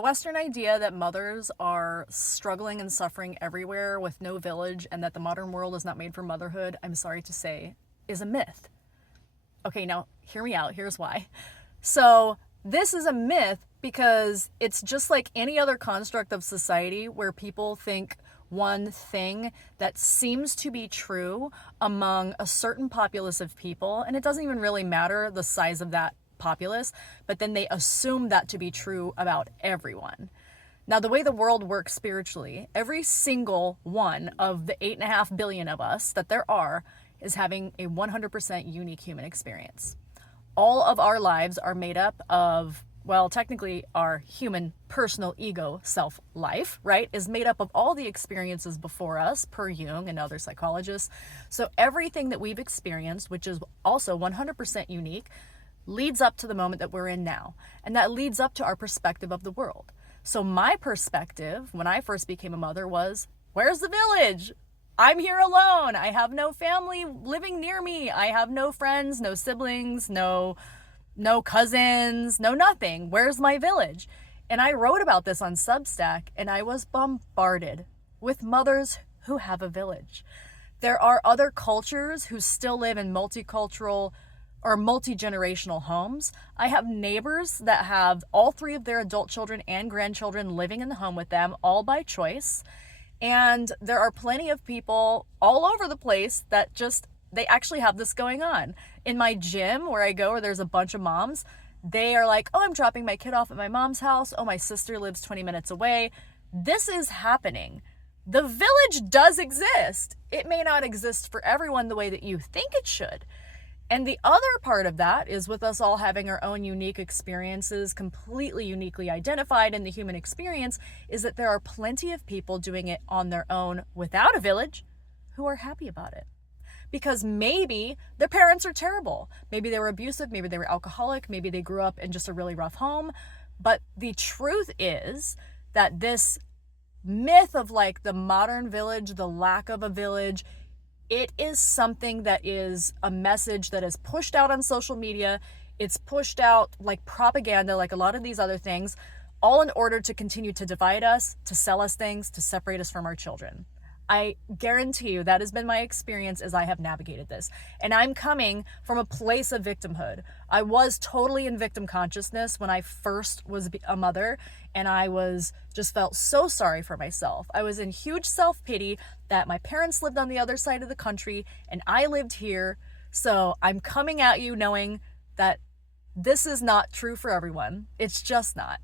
The Western idea that mothers are struggling and suffering everywhere with no village and that the modern world is not made for motherhood, I'm sorry to say, is a myth. Okay, now hear me out. Here's why. So, this is a myth because it's just like any other construct of society where people think one thing that seems to be true among a certain populace of people, and it doesn't even really matter the size of that populace, but then they assume that to be true about everyone. Now, the way the world works spiritually, every single one of the 8.5 billion of us that there are is having a 100% unique human experience. All of our lives are made up of, well, technically our human personal ego self life, right, is made up of all the experiences before us per Jung and other psychologists. So everything that we've experienced, which is also 100% unique, leads up to the moment that we're in now. And that leads up to our perspective of the world. So my perspective when I first became a mother was, where's the village? I'm here alone. I have no family living near me. I have no friends, no siblings, no cousins, no nothing. Where's my village? And I wrote about this on Substack, and I was bombarded with mothers who have a village. There are other cultures who still live in multicultural or multi-generational homes. I have neighbors that have all three of their adult children and grandchildren living in the home with them, all by choice. And there are plenty of people all over the place that they actually have this going on. In my gym where I go, where there's a bunch of moms, they are like, oh, I'm dropping my kid off at my mom's house. Oh, my sister lives 20 minutes away. This is happening. The village does exist. It may not exist for everyone the way that you think it should. And the other part of that is with us all having our own unique experiences, completely uniquely identified in the human experience, is that there are plenty of people doing it on their own without a village who are happy about it. Because maybe their parents are terrible. Maybe they were abusive, maybe they were alcoholic, maybe they grew up in just a really rough home. But the truth is that this myth of like the modern village, the lack of a village, it is something that is a message that is pushed out on social media. It's pushed out like propaganda, like a lot of these other things, all in order to continue to divide us, to sell us things, to separate us from our children. I guarantee you that has been my experience as I have navigated this. And I'm coming from a place of victimhood. I was totally in victim consciousness when I first was a mother, and I just felt so sorry for myself. I was in huge self-pity that my parents lived on the other side of the country and I lived here. So I'm coming at you knowing that this is not true for everyone. It's just not.